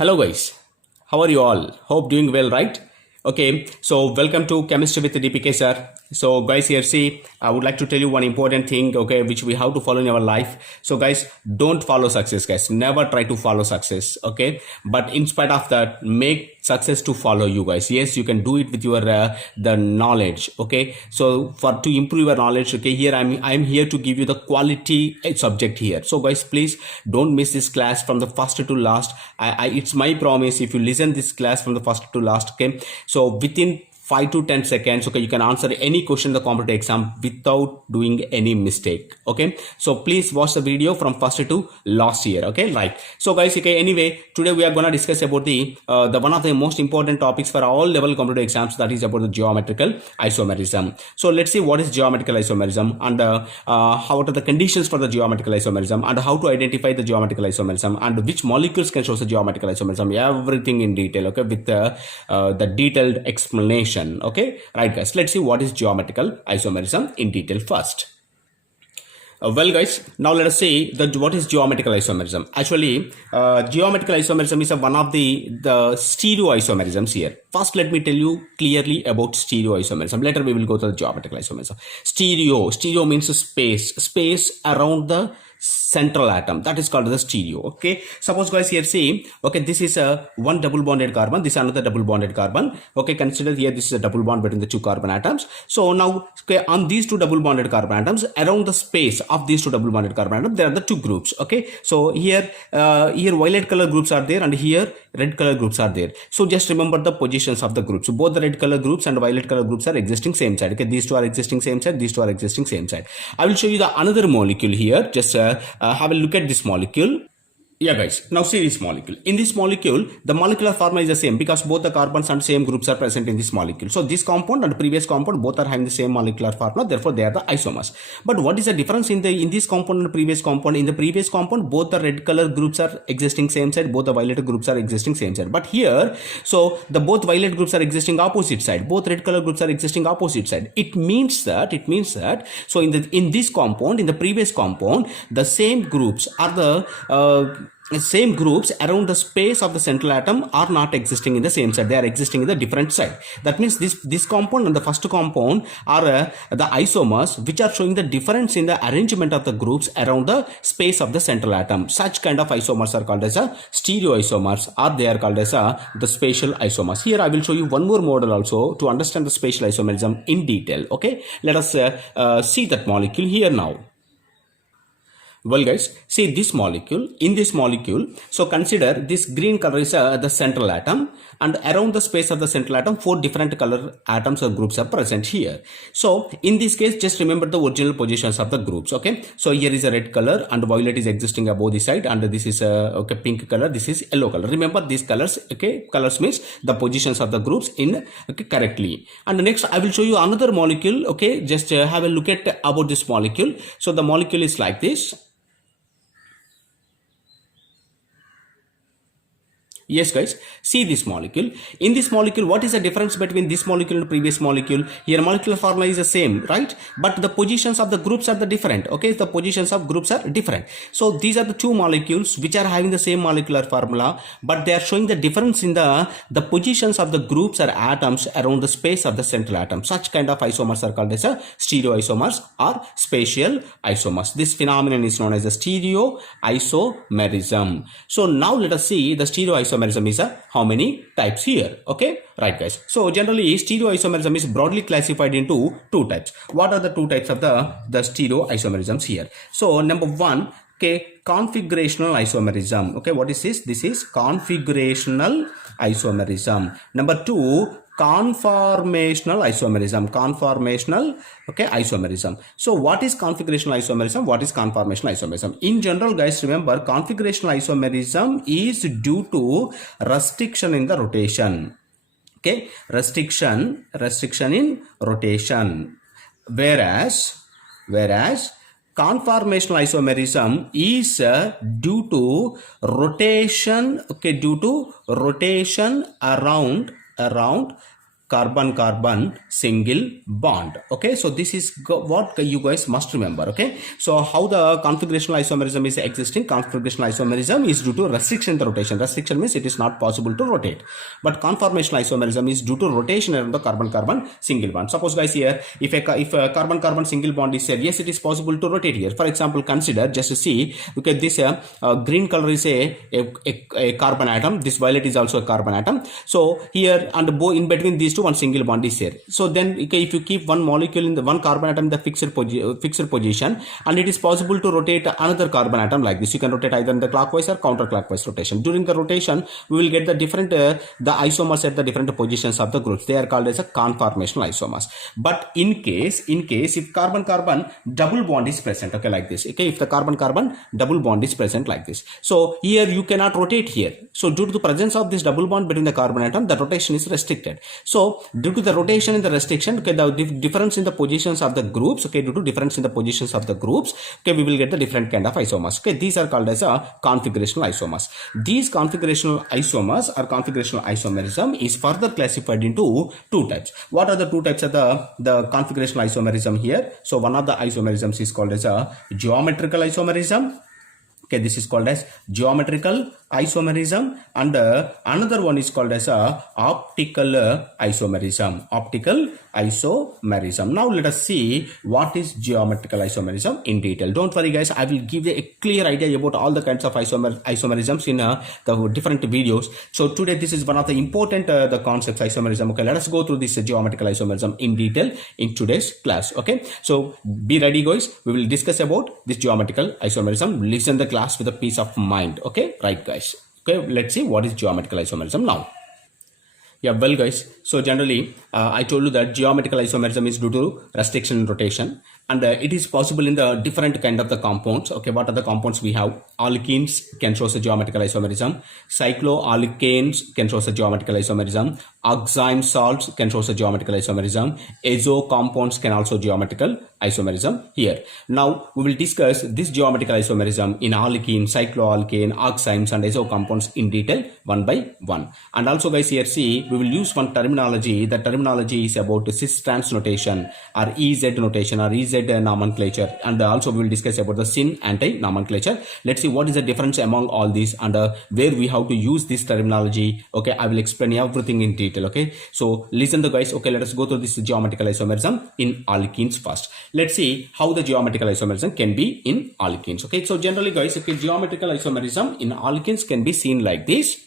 Hello guys, how are you all? Hope doing well, right? Okay, so welcome to Chemistry with DPK sir. So guys, here see, I would like to tell you one important thing, okay, which we have to follow in our life. So guys, don't follow success, guys. Never try to follow success, okay? But in spite of that, make success to follow you guys. Yes, you can do it with your the knowledge, okay? So for to improve your knowledge, okay, here I'm here to give you the quality subject here. So guys, please don't miss this class from the first to last. It's my promise, if you listen this class from the first to last, okay, so within 5 to 10 seconds, okay, you can answer any question in the competitive exam without doing any mistake, okay? So please watch the video from first to last year, okay? Right. So guys, okay, anyway, today we are going to discuss about the one of the most important topics for all level competitive exams, that is about the geometrical isomerism. So let's see what is geometrical isomerism, and what are the conditions for the geometrical isomerism, and how to identify the geometrical isomerism, and which molecules can show the geometrical isomerism, everything in detail, okay, with the detailed explanation. Okay, right guys, let's see what is geometrical isomerism in detail first. Well guys, now let us see what is geometrical isomerism. Actually, geometrical isomerism is one of the stereoisomerisms here. First, let me tell you clearly about stereoisomerism. Later we will go to the geometrical isomerism. Stereo means space around the central atom, that is called the stereo. Okay, suppose guys, here see, okay, this is a one double bonded carbon, this is another double bonded carbon. Okay, consider here this is a double bond between the two carbon atoms. So now, okay, on these two double bonded carbon atoms, around the space of these two double bonded carbon atoms, there are the two groups. Okay, so here violet color groups are there, and here red color groups are there. So just remember the positions of the groups. So both the red color groups and violet color groups are existing same side. Okay, these two are existing same side, these two are existing same side. I will show you the another molecule here. Just have a look at this molecule. Yeah guys, now see this molecule. In this molecule, the molecular formula is the same because both the carbons and same groups are present in this molecule. So this compound and the previous compound both are having the same molecular formula, therefore they are the isomers. But what is the difference in this compound and the previous compound? In the previous compound, both the red color groups are existing same side, both the violet groups are existing same side. But here, so the both violet groups are existing opposite side, both red color groups are existing opposite side. It means that so in this compound, in the previous compound, the same groups are the same groups around the space of the central atom are not existing in the same side, they are existing in the different side. That means this compound and the first compound are the isomers which are showing the difference in the arrangement of the groups around the space of the central atom. Such kind of isomers are called as a stereoisomers, or they are called as the spatial isomers. Here I will show you one more model also to understand the spatial isomerism in detail. Okay, let us see that molecule here now. Well guys, see this molecule. In this molecule, so consider this green color is the central atom, and around the space of the central atom, 4 different color atoms or groups are present here. So in this case, just remember the original positions of the groups. Okay, so here is a red color and violet is existing above this side, and this is okay, pink color, this is yellow color. Remember these colors. Okay, colors means the positions of the groups in correctly. And next I will show you another molecule. Okay, just have a look at about this molecule. So the molecule is like this. Yes guys, see this molecule. In this molecule, what is the difference between this molecule and previous molecule? Here molecular formula is the same, right? But the positions of the groups are the different. Okay, the positions of groups are different. So these are the two molecules which are having the same molecular formula, but they are showing the difference in the positions of the groups or atoms around the space of the central atom. Such kind of isomers are called as a stereoisomers or spatial isomers. This phenomenon is known as the stereoisomerism. So now let us see the stereoisomerism is how many types here. Okay, right guys, so generally stereoisomerism is broadly classified into 2 types. What are the 2 types of the stereoisomerisms here? So number 1, okay, configurational isomerism. Okay, what is this? This is configurational isomerism. Number 2, conformational isomerism. Okay, isomerism. So what is configurational isomerism? What is conformational isomerism? In general guys, remember configurational isomerism is due to restriction in the rotation. Okay, restriction in rotation, whereas conformational isomerism is due to rotation. Okay, due to rotation around carbon carbon single bond. Okay, so this is what you guys must remember. Okay, so how the configurational isomerism is existing? Configurational isomerism is due to restriction in the rotation. Restriction means it is not possible to rotate, but conformational isomerism is due to rotation around the carbon carbon single bond. Suppose guys, here if a carbon carbon single bond is here, yes, it is possible to rotate here. For example, consider, just to see, okay, this green color is a carbon atom, this violet is also a carbon atom. So here, and in between these two, one single bond is here. So then, okay, if you keep one molecule in the one carbon atom in the fixed position, and it is possible to rotate another carbon atom like this, you can rotate either in the clockwise or counterclockwise rotation. During the rotation, we will get the different the isomers at the different positions of the groups. They are called as a conformational isomers. But in case if carbon carbon double bond is present, okay, like this, okay, if the carbon carbon double bond is present like this, so here you cannot rotate here. So due to the presence of this double bond between the carbon atom, the rotation is restricted. So due to the rotation and the restriction, okay, the difference in the positions of the groups, okay, due to difference in the positions of the groups, okay, we will get the different kind of isomers. Okay, these are called as a configurational isomers. These configurational isomers or configurational isomerism is further classified into two types. What are the two types of the configurational isomerism here? So one of the isomerisms is called as a geometrical isomerism. Okay, this is called as geometrical isomerism, and another one is called as a optical isomerism. Optical isomerism. Now let us see what is geometrical isomerism in detail. Don't worry guys, I will give you a clear idea about all the kinds of isomerisms in the different videos. So today this is one of the important the concepts isomerism. Okay, let us go through this geometrical isomerism in detail in today's class. Okay, so be ready guys, we will discuss about this geometrical isomerism. Listen the class with a peace of mind. Okay, right guys. Okay, let's see what is geometrical isomerism now. Yeah, well guys, so generally I told you that geometrical isomerism is due to restriction in rotation, and it is possible in the different kind of the compounds. Okay, what are the compounds we have? Alkenes can show a geometrical isomerism, cycloalkanes can show a geometrical isomerism, oxime salts can show a geometrical isomerism, azo compounds can also geometrical isomerism here. Now we will discuss this geometrical isomerism in alkene, cycloalkane, oximes and azo compounds in detail one by one. And also guys, here see, we will use one terminology. The terminology is about cis trans notation or EZ notation or EZ nomenclature, and also we will discuss about the syn anti nomenclature. Let's see what is the difference among all these and where we have to use this terminology. Okay, I will explain everything in detail. Okay, so listen the guys. Okay, let us go through this geometrical isomerism in alkenes first. Let's see how the geometrical isomerism can be in alkenes. Okay, so generally guys, okay, geometrical isomerism in alkenes can be seen like this.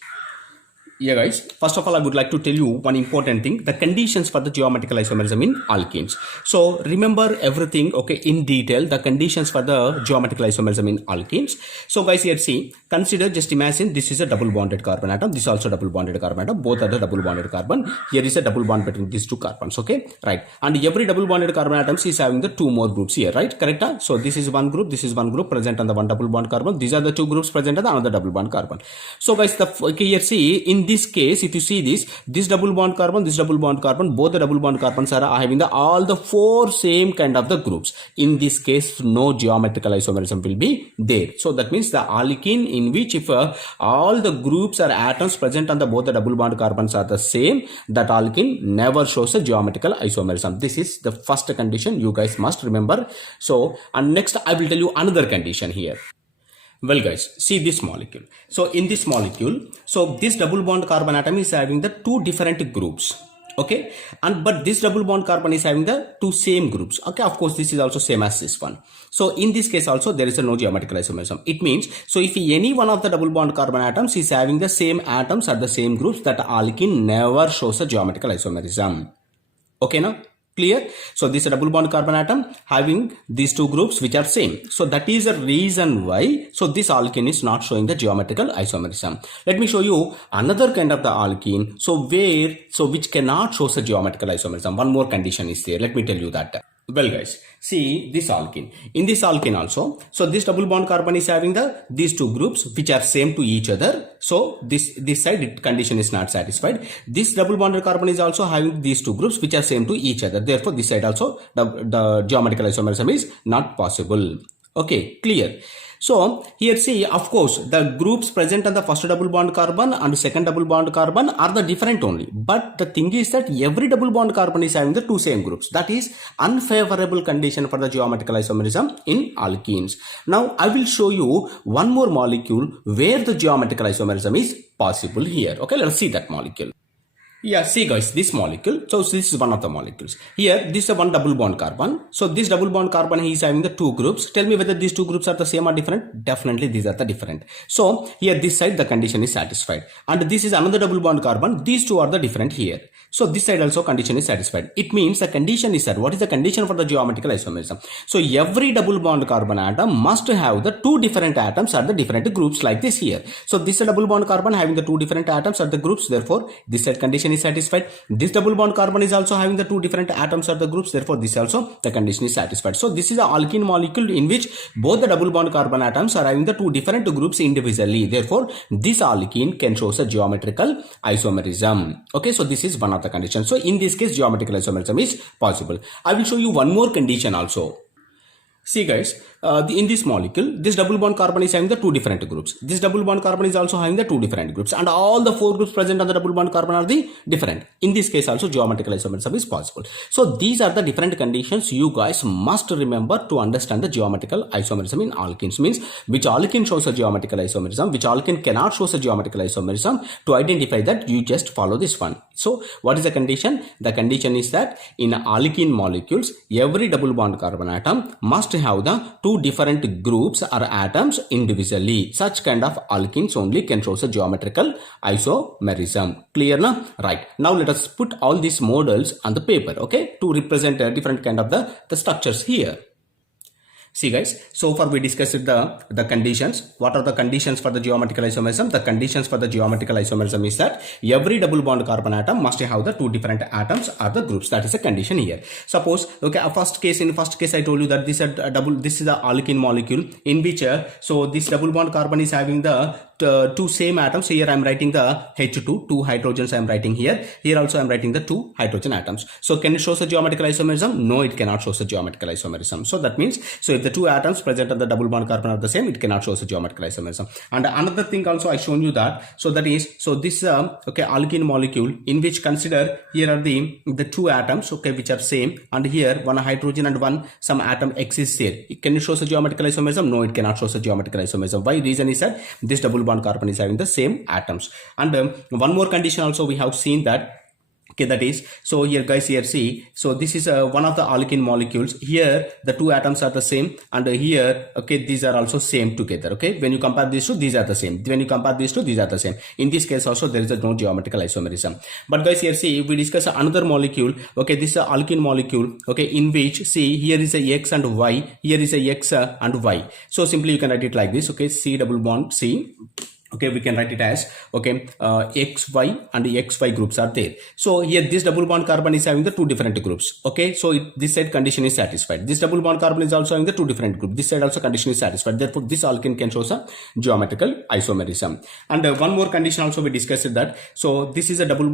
Yeah guys, first of all I would like to tell you one important thing, the conditions for the geometrical isomerism in alkenes. So remember everything, okay, in detail, the conditions for the geometrical isomerism in alkenes. So guys, here see, consider, just imagine this is a double bonded carbon atom, this is also double bonded carbon atom, both are the double bonded carbon. Here is a double bond between these two carbons. Okay, right, and every double bonded carbon atoms is having the two more groups here, right? Correct? So this is one group, this is one group present on the one double bond carbon, these are the two groups present on the another double bond carbon. So guys, okay, here see, in this case, if you see this double bond carbon, this double bond carbon, both the double bond carbons are having all the four same kind of the groups. In this case, no geometrical isomerism will be there. So that means the alkene in which if all the groups or atoms present on the both the double bond carbons are the same, that alkene never shows a geometrical isomerism. This is the first condition you guys must remember. So, and next I will tell you another condition here. Well guys, see this molecule. So in this molecule, so this double bond carbon atom is having the two different groups. Okay, and but this double bond carbon is having the two same groups. Okay, of course this is also same as this one. So in this case also there is a no geometrical isomerism. It means, so if any one of the double bond carbon atoms is having the same atoms or the same groups, that alkene never shows a geometrical isomerism. Okay, now clear? So this is a double bond carbon atom having these two groups which are same. So that is the reason why, so this alkene is not showing the geometrical isomerism. Let me show you another kind of the alkene. So which cannot show a geometrical isomerism. One more condition is there. Let me tell you that. Well guys, see this alkene. In this alkene also, so this double bond carbon is having these two groups which are same to each other. So this side condition is not satisfied. This double bonded carbon is also having these two groups which are same to each other. Therefore, this side also the geometrical isomerism is not possible. Okay, clear. So here see, of course, the groups present on the first double bond carbon and second double bond carbon are the different only. But the thing is that every double bond carbon is having the two same groups. That is unfavorable condition for the geometrical isomerism in alkenes. Now I will show you one more molecule where the geometrical isomerism is possible here. Okay, let's see that molecule. Yeah, see guys, this molecule, so this is one of the molecules. Here, this is one double bond carbon. So this double bond carbon is having the two groups. Tell me whether these two groups are the same or different. Definitely these are the different. So here this side the condition is satisfied. And this is another double bond carbon. These two are the different here. So this side also condition is satisfied. It means the condition is that what is the condition for the geometrical isomerism? So every double bond carbon atom must have the two different atoms at the different groups like this here. So this double bond carbon having the two different atoms at the groups. Therefore, this side condition is satisfied. This double bond carbon is also having the two different atoms at the groups. Therefore, this also the condition is satisfied. So this is an alkene molecule in which both the double bond carbon atoms are having the two different groups individually. Therefore, this alkene can show a geometrical isomerism. Okay, so this is one of the conditions. So in this case, geometrical isomerism is possible. I will show you one more condition also. See guys, in this molecule, this double bond carbon is having the two different groups. This double bond carbon is also having the two different groups, and all the four groups present on the double bond carbon are the different. In this case also geometrical isomerism is possible. So these are the different conditions you guys must remember to understand the geometrical isomerism in alkenes. Means which alkene shows a geometrical isomerism, which alkene cannot show a geometrical isomerism. To identify that, you just follow this one. So what is the condition? The condition is that in alkene molecules, every double bond carbon atom must have the two different groups or atoms individually. Such kind of alkenes only can show a geometrical isomerism. Clear now? Right. Now let us put all these models on the paper, okay, to represent a different kind of the structures here. See guys, so far we discussed the conditions. What are the conditions for the geometrical isomerism? The conditions for the geometrical isomerism is that every double bond carbon atom must have the two different atoms or the groups. That is a condition here. Suppose, okay, in first case I told you that this is a alkene molecule in which so this double bond carbon is having the two same atoms. So here I am writing the H2, two hydrogens I am writing here. Here also I am writing the two hydrogen atoms. So can it show a geometrical isomerism? No, it cannot show a geometrical isomerism. So that means, so if the two atoms present on the double bond carbon are the same, it cannot show a geometrical isomerism. And another thing also I shown you that, so that is, so this okay, alkene molecule in which consider here are the two atoms, okay, which are same, and here one hydrogen and one some atom X is there. Can it show a geometrical isomerism? No, it cannot show a geometrical isomerism. Why? Reason is that this double bond carbon is having the same atoms. And one more condition also we have seen that, okay, that is, so here guys, here see, so this is one of the alkene molecules. Here the two atoms are the same, and here, okay, these are also same together. Okay, when you compare these two, these are the same. When you compare these two, these are the same. In this case also there is no geometrical isomerism. But guys, here see, we discuss another molecule. Okay, this is an alkene molecule, okay, in which see here is a X and Y, here is a X and Y. So simply you can write it like this. Okay, C double bond C. Okay, we can write it as, okay, XY and XY groups are there. So here this double bond carbon is having the two different groups. Okay, so this side condition is satisfied. This double bond carbon is also having the two different groups. This side also condition is satisfied. Therefore, this alkene can show some geometrical isomerism. And one more condition also we discussed that. So this is a double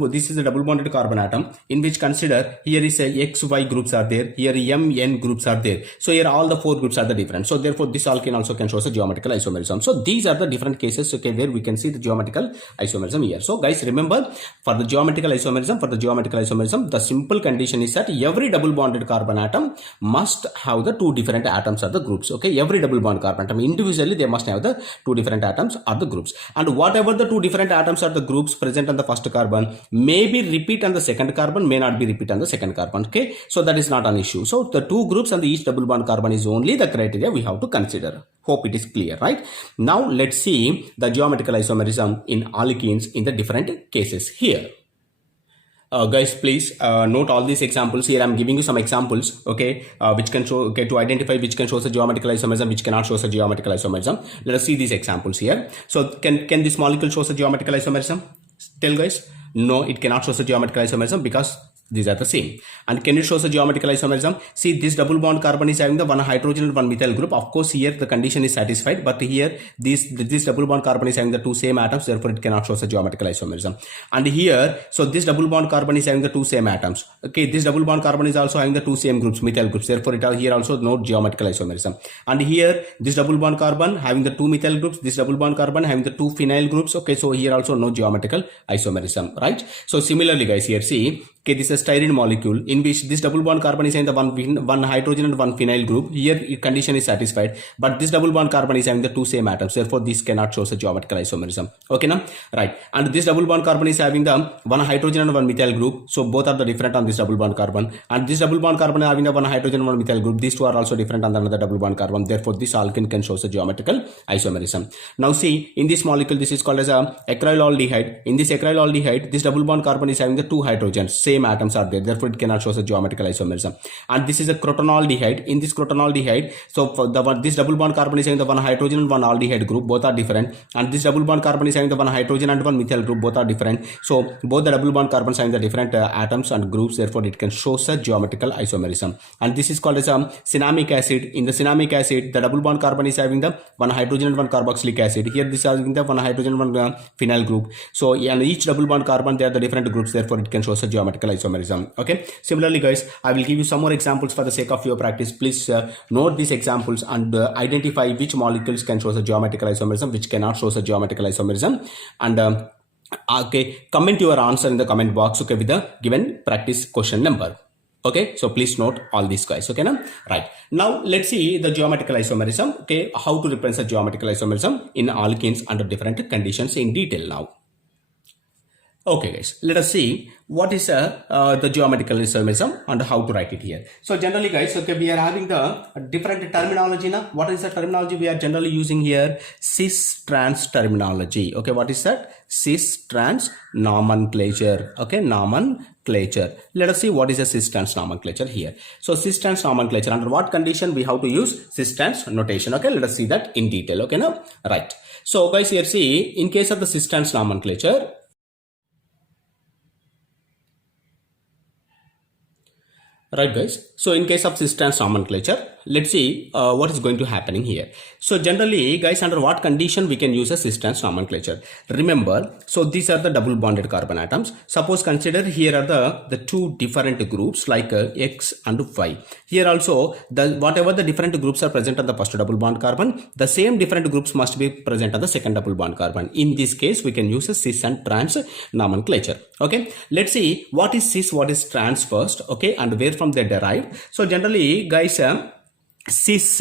bonded carbon atom in which consider here is a XY groups are there. Here MN groups are there. So here all the four groups are the different. So therefore, this alkene also can show a geometrical isomerism. So these are the different cases. Okay, where we can see the geometrical isomerism here. So guys, remember, for the geometrical isomerism, the simple condition is that every double bonded carbon atom must have the two different atoms or the groups. Okay, every double bond carbon atom individually they must have the two different atoms or the groups, and whatever the two different atoms or the groups present on the first carbon may be repeat on the second carbon, may not be repeat on the second carbon. Okay, so that is not an issue. So the two groups on the each double bond carbon is only the criteria we have to consider. Hope it is clear, right? Now let's see the geometrical isomerism in alkenes in the different cases here. Guys, please note all these examples. Here I'm giving you some examples, okay, which can show, okay, to identify which can show a geometrical isomerism, which cannot show a geometrical isomerism. Let us see these examples here. So can this molecule show a geometrical isomerism? Tell guys. No, it cannot show a geometrical isomerism because These are the same. And can it show the geometrical isomerism? See, this double bond carbon is having the one hydrogen and one methyl group. Of course, here the condition is satisfied, but here this double bond carbon is having the two same atoms, therefore it cannot show the geometrical isomerism. And here, so this double bond carbon is having the two same atoms. Okay, this double bond carbon is also having the two same groups, methyl groups. Therefore, it here also no geometrical isomerism. And here, this double bond carbon having the two methyl groups, this double bond carbon having the two phenyl groups. Okay, so here also no geometrical isomerism, right? So similarly, guys, here see. Okay, this is a styrene molecule in which this double bond carbon is having the one hydrogen and one phenyl group. Here condition is satisfied, but this double bond carbon is having the two same atoms. Therefore, this cannot show a geometrical isomerism. Okay, now right. And this double bond carbon is having the one hydrogen and one methyl group. So both are the different on this double bond carbon. And this double bond carbon is having the one hydrogen and one methyl group. These two are also different on another double bond carbon. Therefore, this alkene can show a geometrical isomerism. Now see, in this molecule, this is called as a acrylaldehyde. In this acrylaldehyde, this double bond carbon is having the two hydrogens. Same atoms are there, therefore it cannot show a geometrical isomerism. And this is a crotonaldehyde. In this crotonaldehyde, so for this double bond carbon is having the one hydrogen and one aldehyde group, both are different. And this double bond carbon is having the one hydrogen and one methyl group, both are different. So both the double bond carbons having the different atoms and groups, therefore it can show a geometrical isomerism. And this is called as cinnamic acid. In the cinnamic acid, the double bond carbon is having the one hydrogen and one carboxylic acid. Here this is having the one hydrogen and one phenyl group. So in each double bond carbon, they are the different groups, therefore it can show a geometrical isomerism. Okay, similarly, guys, I will give you some more examples for the sake of your practice. Please note these examples and identify which molecules can show a geometrical isomerism, which cannot show a geometrical isomerism. And okay, comment your answer in the comment box, okay, with the given practice question number. Okay, so please note all these, guys. Okay, now right, now let's see the geometrical isomerism. Okay, how to represent geometrical isomerism in alkenes under different conditions in detail now. Okay, guys, let us see what is the geometrical isomerism and how to write it here. So generally, guys, okay, we are having the different terminology now. What is the terminology we are generally using here? Cis-trans terminology. Okay, what is that? Cis-trans nomenclature. Okay, nomenclature. Let us see what is a cis-trans nomenclature here. So cis-trans nomenclature, under what condition we have to use cis-trans notation. Okay, let us see that in detail. Okay, now right. So guys, here see, in case of the cis-trans nomenclature, right, guys, so in case of cis-trans nomenclature, let's see what is going to happening here. So generally, guys, under what condition we can use a cis-trans nomenclature? Remember, so these are the double bonded carbon atoms. Suppose consider here are the two different groups like X and Y. Here also, whatever the different groups are present on the first double bond carbon, the same different groups must be present on the second double bond carbon. In this case, we can use a cis and trans nomenclature. Okay, let's see what is cis, what is trans first. Okay, and where from they derived. So generally, guys, cis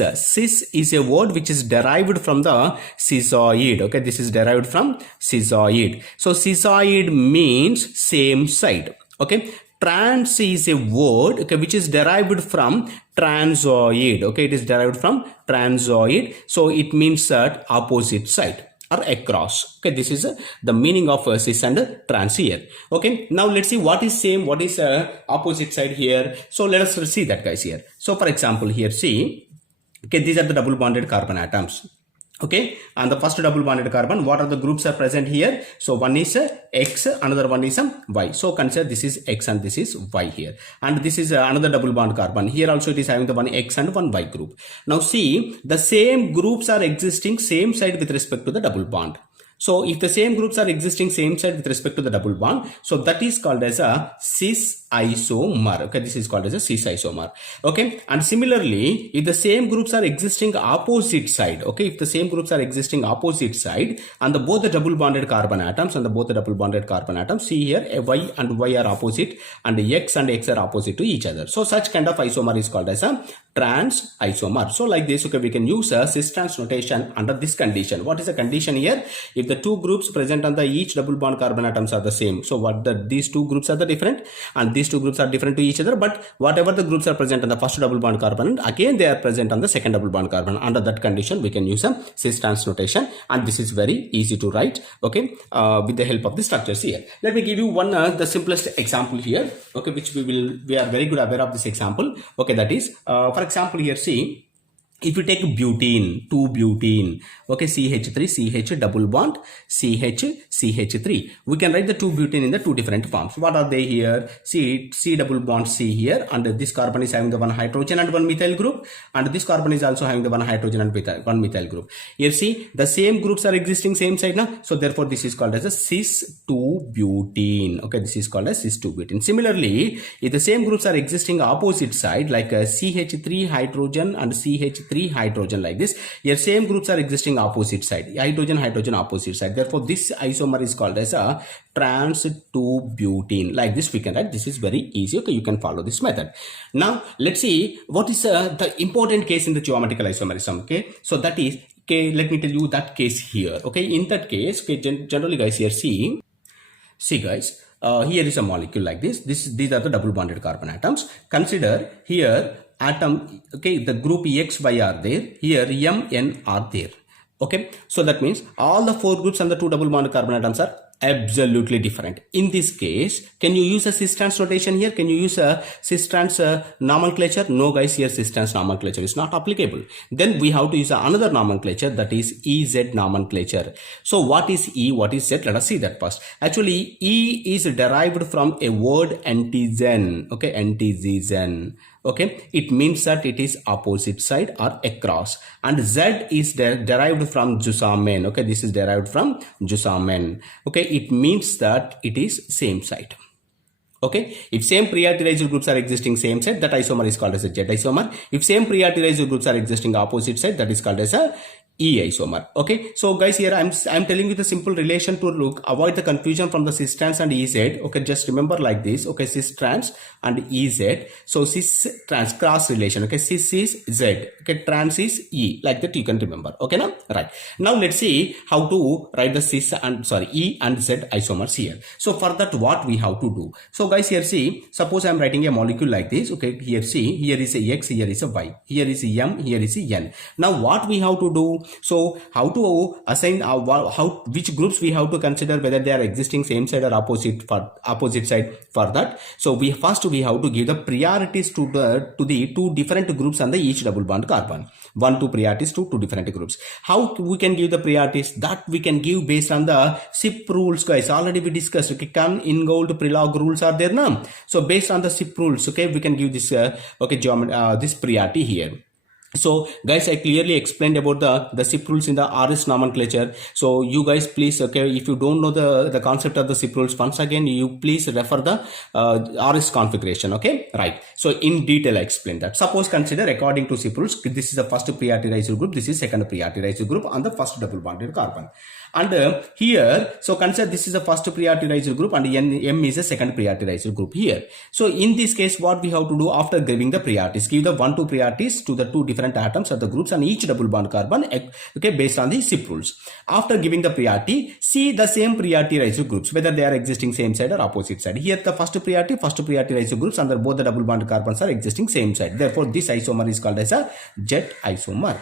is a word which is derived from the schizoid. Okay, this is derived from schizoid. So schizoid means same side. Okay, trans is a word, okay, which is derived from transoid. Okay, it is derived from transoid. So it means that opposite side or across. Okay, this is the meaning of cis and trans here. Okay, now let's see what is same, what is opposite side here. So let us see that, guys, here. So for example, here see, okay, these are the double bonded carbon atoms. Okay, and the first double bonded carbon, what are the groups are present here? So one is X, another one is Y. So consider this is X and this is Y here. And this is another double bond carbon. Here also it is having the one X and one Y group. Now see, the same groups are existing same side with respect to the double bond. So if the same groups are existing same side with respect to the double bond, so that is called as a cis isomer. Okay, this is called as a cis isomer. Okay, and similarly, if the same groups are existing opposite side, okay, if the same groups are existing opposite side and both the double bonded carbon atoms and both the double bonded carbon atoms, see here Y and Y are opposite and X and X are opposite to each other. So such kind of isomer is called as a trans isomer. So like this, okay, we can use a cis-trans notation under this condition. What is the condition here? If the two groups present on the each double bond carbon atoms are the same, so what these two groups are the different and these two groups are different to each other, but whatever the groups are present on the first double bond carbon, again they are present on the second double bond carbon. Under that condition, we can use a cis-trans notation, and this is very easy to write. Okay, with the help of the structures here. Let me give you one the simplest example here. Okay, which we are very good aware of this example. Okay, that is for example here, see, if you take butene, 2-butene, okay, CH3, CH double bond, CH, CH3. We can write the 2-butene in the two different forms. What are they here? C double bond C here, and this carbon is having the one hydrogen and one methyl group, and this carbon is also having the one hydrogen and one methyl group. Here see, the same groups are existing same side now, so therefore this is called as a cis-2-butene. Okay, this is called as cis-2-butene. Similarly, if the same groups are existing opposite side, like CH3 hydrogen and CH3 hydrogen, like this, here same groups are existing opposite side, hydrogen hydrogen opposite side, therefore this isomer is called as a trans-2-butene. Like this we can write. This is very easy. Okay, you can follow this method. Now let's see what is the important case in the geometrical isomerism. Okay, so that is, okay, let me tell you that case here. Okay, in that case, okay, generally guys, here see guys, here is a molecule like this. These are the double bonded carbon atoms. Consider here atom, okay, the group X, Y are there, here M, N are there. Okay, so that means all the 4 groups and the 2 double bonded carbon atoms are absolutely different. In this case, can you use a cis-trans notation here? Can you use a cis-trans nomenclature? No guys, here cis-trans nomenclature is not applicable. Then we have to use another nomenclature, that is EZ nomenclature. So what is E, what is Z? Let us see that first. Actually, E is derived from a word antigen. Okay, antigen. Okay, it means that it is opposite side or across, and Z is derived from Jusamen. Okay, this is derived from Jusamen. Okay, it means that it is same side. Okay, if same priority residual groups are existing same side, that isomer is called as a Z isomer. If same priority residual groups are existing opposite side, that is called as a E isomer. Okay, so guys, here I'm telling you the simple relation to avoid the confusion from the cis-trans and EZ. Okay, just remember like this. Okay, cis-trans and EZ. So cis-trans cross relation. Okay, cis is Z. Okay, trans is E. Like that you can remember. Okay, now right. Now let's see how to write the cis and E and Z isomers here. So for that, what we have to do? So guys, here see. Suppose I'm writing a molecule like this. Okay, here see. Here is a X. Here is a Y. Here is a M. Here is a N. Now what we have to do? So how to assign which groups we have to consider whether they are existing same side or opposite side for that. So we have to give the priorities to the 2 different groups on the each double bond carbon. 1, 2 priorities to 2 different groups. How we can give the priorities? That we can give based on the SIP rules, guys. Already we discussed. Okay, Kahn, Ingold, Prelog rules are there now. So based on the SIP rules, okay, we can give this this priority here. So guys, I clearly explained about the SIP rules in the RS nomenclature. So you guys please, okay, if you don't know the concept of the SIP rules, once again you please refer the RS configuration. Okay, right. So in detail I explained that. Suppose consider according to SIP rules, this is the first priority residual group, this is second priority residual group on the first double bonded carbon. And here, so consider this is the first priority residual group and M is a second priority residual group here. So in this case, what we have to do after giving the priorities, give the 1, 2 priorities to the 2 different atoms of the groups on each double bond carbon, okay, based on the SIP rules. After giving the priority, see the same priority residual groups, whether they are existing same side or opposite side. Here the first priority residual groups under both the double bond carbons are existing same side. Therefore, this isomer is called as a Z isomer.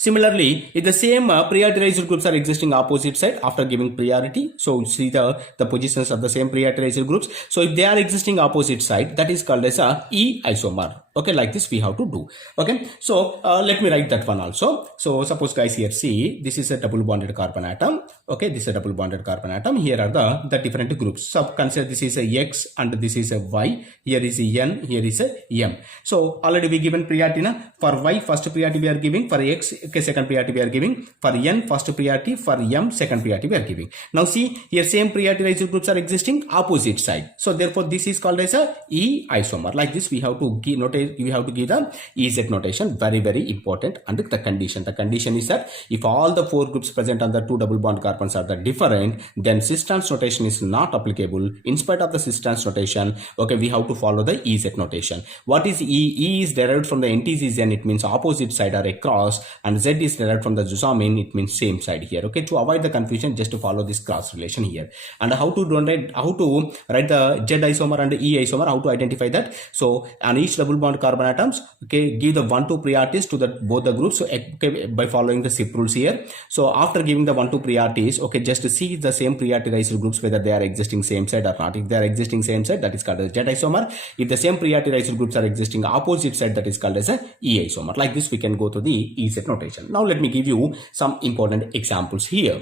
Similarly, if the same priority residual groups are existing opposite side after giving priority, so see the positions of the same priority residual groups. So if they are existing opposite side, that is called as a E isomer. Okay, like this we have to do. Okay, so let me write that one also. So suppose guys, here see, this is a double bonded carbon atom. Okay, this is a double bonded carbon atom. Here are the different groups. So consider this is a X and this is a Y. Here is a N, here is a M. So already we given priority na. For Y first priority we are giving, for X okay, second priority we are giving, for N first priority, for M second priority we are giving. Now see, here same priority residual groups are existing opposite side. So therefore this is called as a E isomer. Like this we have to give we have to give the EZ notation, very important. And the condition is that if all the 4 groups present on the 2 double bond carbons are the different, then cis-trans notation is not applicable. In spite of the cis-trans notation, okay, we have to follow the EZ notation. What is E? E is derived from the NTZ, it means opposite side or across, and Z is derived from the Jusamen, it means same side here. Okay, to avoid the confusion, just to follow this cross relation here. And how to write the Z isomer and the E isomer, how to identify that? So on each double bond carbon atoms, okay, give the 1, 2 priorities to both the groups. So okay, by following the SIP rules here. So after giving the 1, 2 priorities, is, okay, just see the same priority ricer groups whether they are existing same side or not. If they are existing same side, that is called as Z isomer. If the same priority ricer groups are existing opposite side, that is called as a E isomer. Like this, we can go to the EZ notation. Now let me give you some important examples here.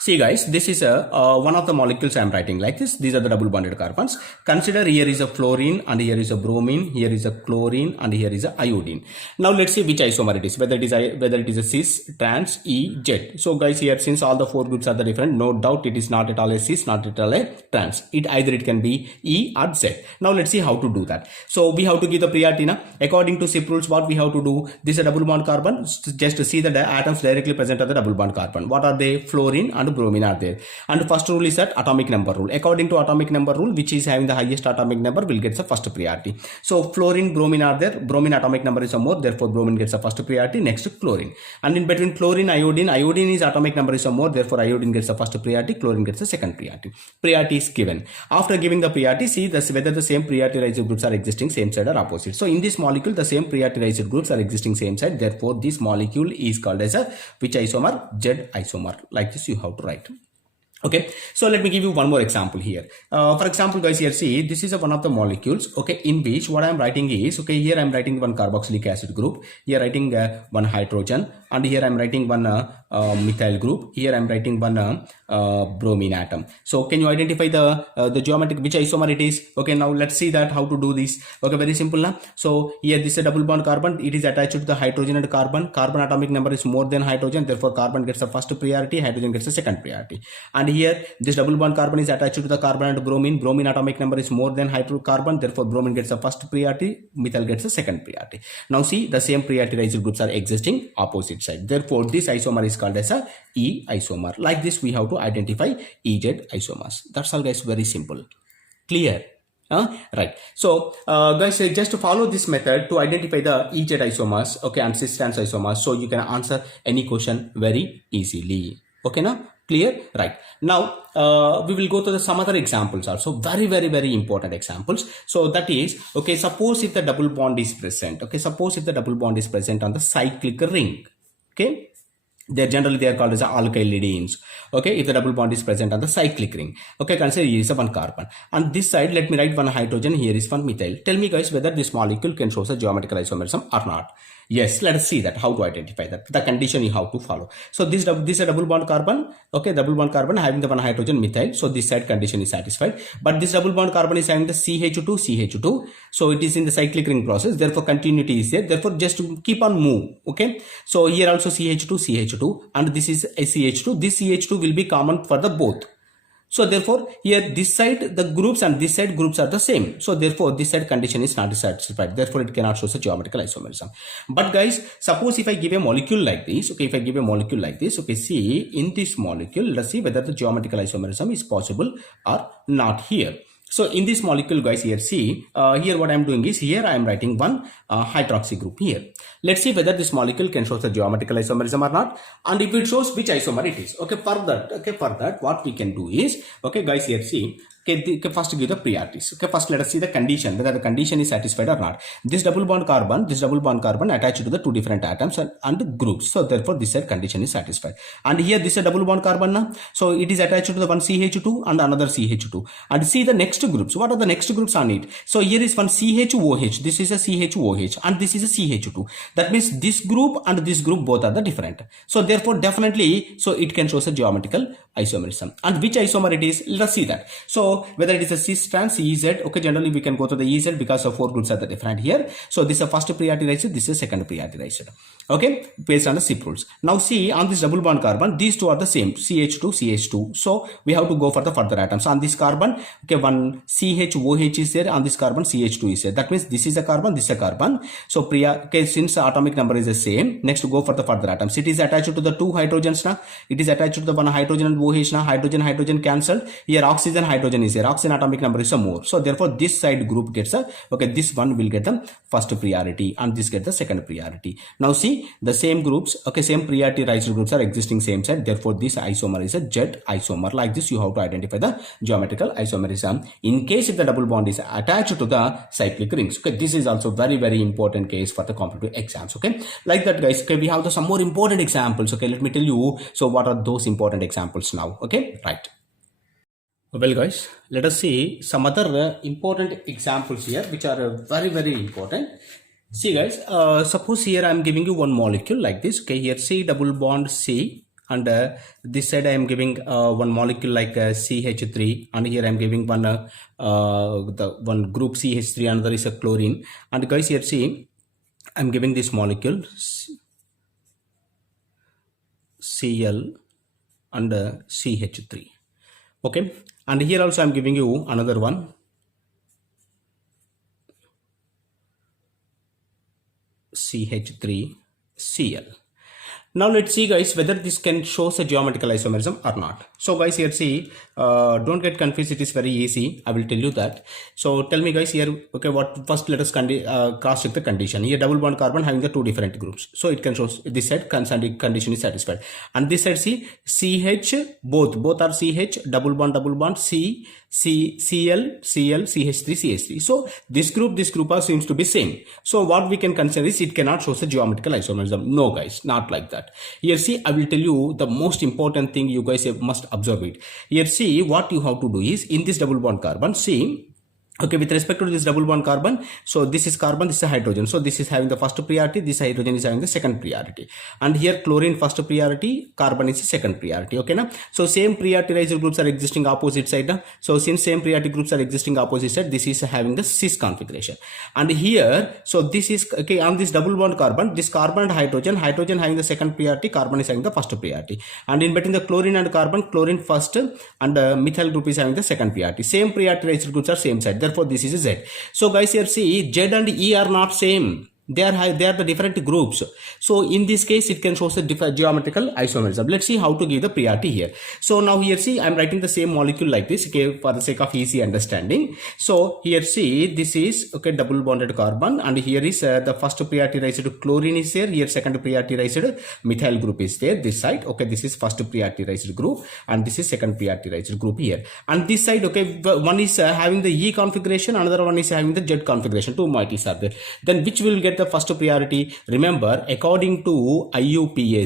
See guys, this is one of the molecules I am writing like this. These are the double bonded carbons. Consider here is a fluorine and here is a bromine, here is a chlorine and here is a iodine. Now let's see which isomer it is, whether it is a cis, trans, E, Z. So guys, here since all the four groups are the different, no doubt it is not at all a cis, not at all a trans. Either it can be E or Z. Now let's see how to do that. So we have to give the priority now. According to SIP rules, what we have to do, this is a double bond carbon. Just to see the atoms directly present at the double bond carbon. What are they? Fluorine and bromine are there. And first rule is that atomic number rule. According to atomic number rule, which is having the highest atomic number will get the first priority. So fluorine, bromine are there. Bromine atomic number is more, therefore bromine gets the first priority. Next chlorine. And in between chlorine, iodine is atomic number is more, therefore iodine gets the first priority. Chlorine gets the second priority. Priority is given. After giving the priority, see this, whether the same priority ricer groups are existing same side or opposite. So in this molecule, the same priority ricer groups are existing same side. Therefore, this molecule is called as a which isomer? Z isomer. Like this, you have to write. Okay, so let me give you one more example here. For example, guys, here see, this is one of the molecules, okay, in which what I am writing is, okay, here I am writing one carboxylic acid group, here writing one hydrogen, and here I am writing one methyl group, here I am writing one bromine atom. So can you identify the geometric, which isomer it is? Okay, now let's see that how to do this. Okay, very simple now. So here this is a double bond carbon, it is attached to the hydrogen and carbon. Carbon atomic number is more than hydrogen, therefore carbon gets the first priority, hydrogen gets the second priority. And here this double bond carbon is attached to the carbon and bromine. Bromine atomic number is more than hydrocarbon, therefore bromine gets the first priority, methyl gets the second priority. Now see, the same priority ricer groups are existing opposite side, therefore this isomer is called as a E isomer. Like this, we have to identify EZ isomers. That's all guys, very simple. Clear? Right. So guys, just follow this method to identify the EZ isomers, okay, and cis trans isomers, so you can answer any question very easily. Okay, now clear? Right. Now we will go to some other examples also, very important examples. So that is, okay, suppose if the double bond is present, okay, suppose if the double bond is present on the cyclic ring, okay, they are called as alkylidenes. Okay, if the double bond is present on the cyclic ring, okay, consider here is a one carbon, and this side let me write one hydrogen, here is one methyl. Tell me guys whether this molecule can show a geometrical isomerism or not. Yes, let us see that how to identify that, the condition you have to follow. So this is a double bond carbon, okay, double bond carbon having the one hydrogen methyl, so this side condition is satisfied. But this double bond carbon is having the CH2, so it is in the cyclic ring process, therefore continuity is there, therefore just keep on move. Okay, so here also CH2, and this is a CH2, this CH2 will be common for the both. So therefore here this side the groups and this side groups are the same, so therefore this side condition is not satisfied, therefore it cannot show a geometrical isomerism. But guys, suppose if I give a molecule like this, okay, if I give a molecule like this, okay, see in this molecule, let's see whether the geometrical isomerism is possible or not here. So in this molecule guys, here see, here what I am doing is, here I am writing one hydroxy group here. Let's see whether this molecule can show the geometrical isomerism or not, and if it shows, which isomer it is. Okay, for that what we can do is, okay guys, here see, okay, first give the priorities. Okay, first let us see the condition, whether the condition is satisfied or not. This double bond carbon attached to the two different atoms and groups, so therefore this side condition is satisfied. And here this is a double bond carbon now, so it is attached to the one CH2 and another CH2. And see the next groups, what are the next groups on it? So here is one CHOH, this is a CHOH, and this is a CH2. That means this group and this group both are the different, so therefore definitely, so it can show a geometrical isomerism. And which isomer it is, let us see that. So whether it is a cis trans EZ, okay, generally we can go to the EZ because of four groups are the different here. So this is a first priority ricer, this is second priority ricer, okay, based on the SIP rules. Now see on this double bond carbon, these two are the same, CH2, so we have to go for the further atoms. On this carbon, okay, one CHOH is there, on this carbon CH2 is there. That means this is a carbon, this is a carbon. So okay, since the atomic number is the same, next to go for the further atoms. It is attached to the two hydrogens now, it is attached to the one hydrogen and OH now, hydrogen cancelled. Here oxygen, hydrogen is here. Oxygen atomic number is more. So therefore this side group gets a, okay, this one will get the first priority and this get the second priority. Now see the same groups, okay, same priority ricer groups are existing same side. Therefore this isomer is a Z isomer. Like this you have to identify the geometrical isomerism in case if the double bond is attached to the cyclic rings. Okay, this is also very important case for the competitive exams. Okay, like that guys. Okay, we have some more important examples. Okay, let me tell you. So what are those important examples now? Okay, right. Well guys, let us see some other important examples here which are very important. See guys, suppose here I am giving you one molecule like this. Okay, here C double bond C, and this side I am giving one molecule like CH3, and here I am giving one the one group CH3, another is a chlorine. And guys here see I am giving this molecule Cl and CH3. Okay, and here also I am giving you another one CH3Cl. Now let's see guys whether this can show a geometrical isomerism or not. So guys here see, don't get confused, it is very easy, I will tell you that. So tell me guys here, okay, what first let us cross check the condition. Here double bond carbon having the two different groups, so it can show this side condition is satisfied, and this side see CH, both are CH, double bond C, Cl, CH3, CH3. So this group are seems to be same. So what we can consider is it cannot show a geometrical isomerism. No guys, not like that. Here see I will tell you the most important thing, you guys must observe it. Here see what you have to do is in this double bond carbon, see, okay, with respect to this double bond carbon, so this is carbon, this is hydrogen, so this is having the first priority, this hydrogen is having the second priority, and here chlorine first priority, carbon is the second priority. Okay now, so same priority ricer groups are existing opposite side now. So since same priority groups are existing opposite side, this is having the cis configuration. And here, so this is, okay, on this double bond carbon, this carbon and hydrogen having the second priority, carbon is having the first priority, and in between the chlorine and carbon, chlorine first and methyl group is having the second priority. Same priority ricer groups are same side, therefore this is a Z. So guys here see Z and E are not same. They are the different groups. So in this case it can show a geometrical isomerism. Let's see how to give the priority here. So now here see I am writing the same molecule like this, okay, for the sake of easy understanding. So here see this is, okay, double bonded carbon, and here is the first priority ricer chlorine is there, here second priority ricer methyl group is there this side. Okay, this is first priority ricer group and this is second priority ricer group here, and this side, okay, one is having the E configuration, another one is having the Z configuration. Two moieties are there. Then which will get the first priority? Remember, according to IUPAC,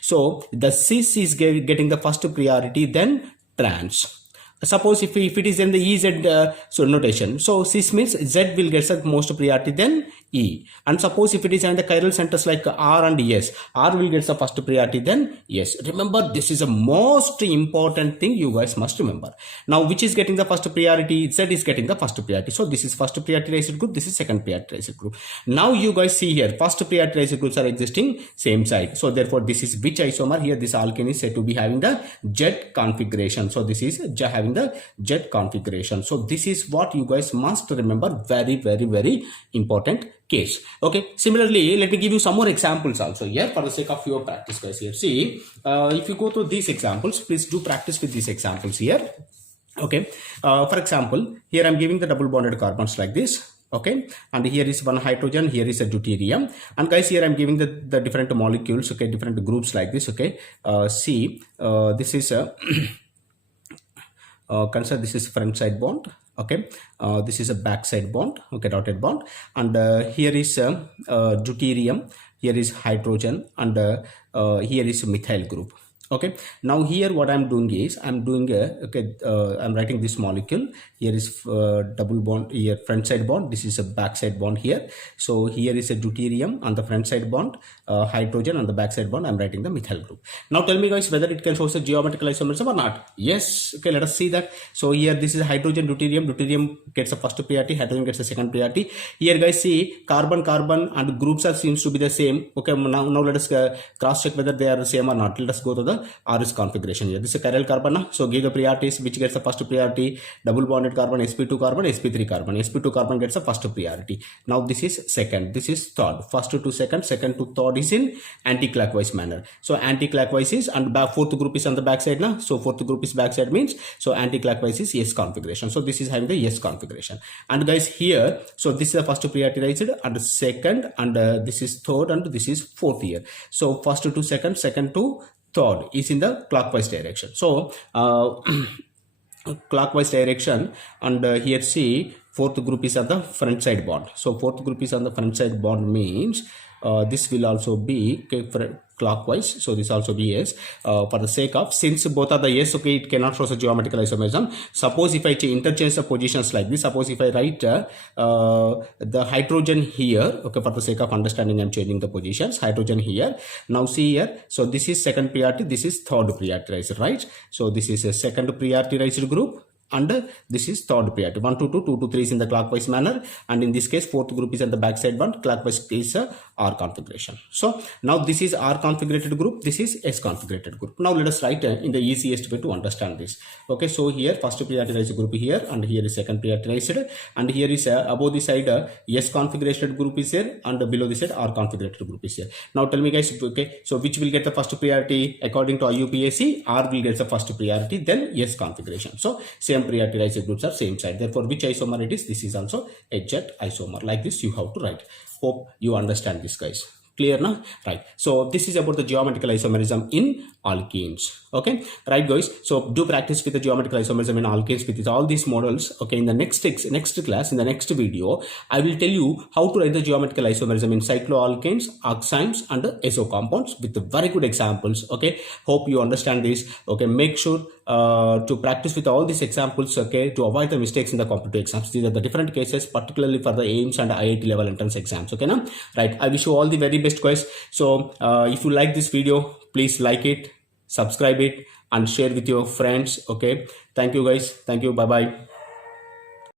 so the cis is getting the first priority, then trans. Suppose if it is in the EZ so notation, so cis means Z will get the most priority, then E. And suppose if it is in the chiral centers like R and S, R will get the first priority, then S. Remember, this is a most important thing you guys must remember. Now which is getting the first priority? Z is getting the first priority. So this is first priority ricer group, this is second priority ricer group. Now you guys see here first priority ricer groups are existing same side. So therefore this is which isomer? Here this alkane is said to be having the Z configuration. So this is having the Z configuration. So this is what you guys must remember, very important case. Okay, similarly let me give you some more examples also here for the sake of your practice guys. Here see, if you go to these examples, please do practice with these examples here. Okay, for example here I'm giving the double bonded carbons like this. Okay, and here is one hydrogen, here is a deuterium, and guys here I'm giving the different molecules, okay, different groups like this. Okay, see, this is a consider this is front side bond. Okay, this is a back side bond, okay, dotted bond, and here is deuterium, here is hydrogen, and here is methyl group. Okay, now here what I'm doing is I'm doing I'm writing this molecule. Here is double bond, here front side bond, this is a back side bond here. So here is a deuterium on the front side bond, hydrogen on the back side bond. I'm writing the methyl group. Now tell me guys whether it can show a geometrical isomerism or not. Yes, okay, let us see that. So here this is hydrogen, deuterium gets the first priority, hydrogen gets the second priority. Here guys see carbon and groups are seems to be the same. Okay, now let us cross check whether they are the same or not. Let us go to the the RS configuration here. This is a chiral carbon. So give the priorities, which gets the first priority. Double bonded carbon, sp2 carbon, sp3 carbon. sp2 carbon gets the first priority. Now this is second, this is third. First to second, second to third is in anti-clockwise manner. So anti-clockwise is, and fourth group is on the back side now. So fourth group is back side means, so anti-clockwise is S configuration. So this is having the S configuration. And guys here, so this is the first priority raised, and second, and this is third, and this is fourth here. So first to second, second to third is in the clockwise direction. So clockwise direction, and here see fourth group is on the front side bond. So fourth group is on the front side bond means this will also be clockwise. So this also be S for the sake of, since both are the S, okay, it cannot show a geometrical isomerism. Suppose if I interchange the positions like this, suppose if I write the hydrogen here, okay, for the sake of understanding I'm changing the positions, hydrogen here. Now see here, so this is second priority, this is third prioritized, right? So this is a second prioritized group, and this is third priority. 1 to 2, 2 to 3 is in the clockwise manner, and in this case fourth group is on the backside bond, clockwise is R configuration. So now this is R configurated group, this is S configurated group. Now let us write in the easiest way to understand this. Okay, so here first prioritized group here, and here is second prioritized, and here is above the side S configured group is here, and below the side R configured group is here. Now tell me guys, okay, so which will get the first priority according to IUPAC? R will get the first priority, then S configuration. So same prioritized groups are same side, therefore which isomer it is? This is also HZ isomer. Like this you have to write. Hope you understand this guys. Clear now? Right. So this is about the geometrical isomerism in alkenes. Okay, right guys, so do practice with the geometrical isomerism in alkenes with all these models. Okay, in the next class, in the next video, I will tell you how to write the geometrical isomerism in cycloalkanes, oximes, and azo compounds with the very good examples. Okay, hope you understand this. Okay, make sure to practice with all these examples, okay, to avoid the mistakes in the competitive exams. These are the different cases, particularly for the AIIMS and IIT level entrance exams. Okay, now, right, I wish you all the very best guys. So if you like this video, please like it, subscribe it, and share with your friends. Okay, thank you guys, thank you, bye bye.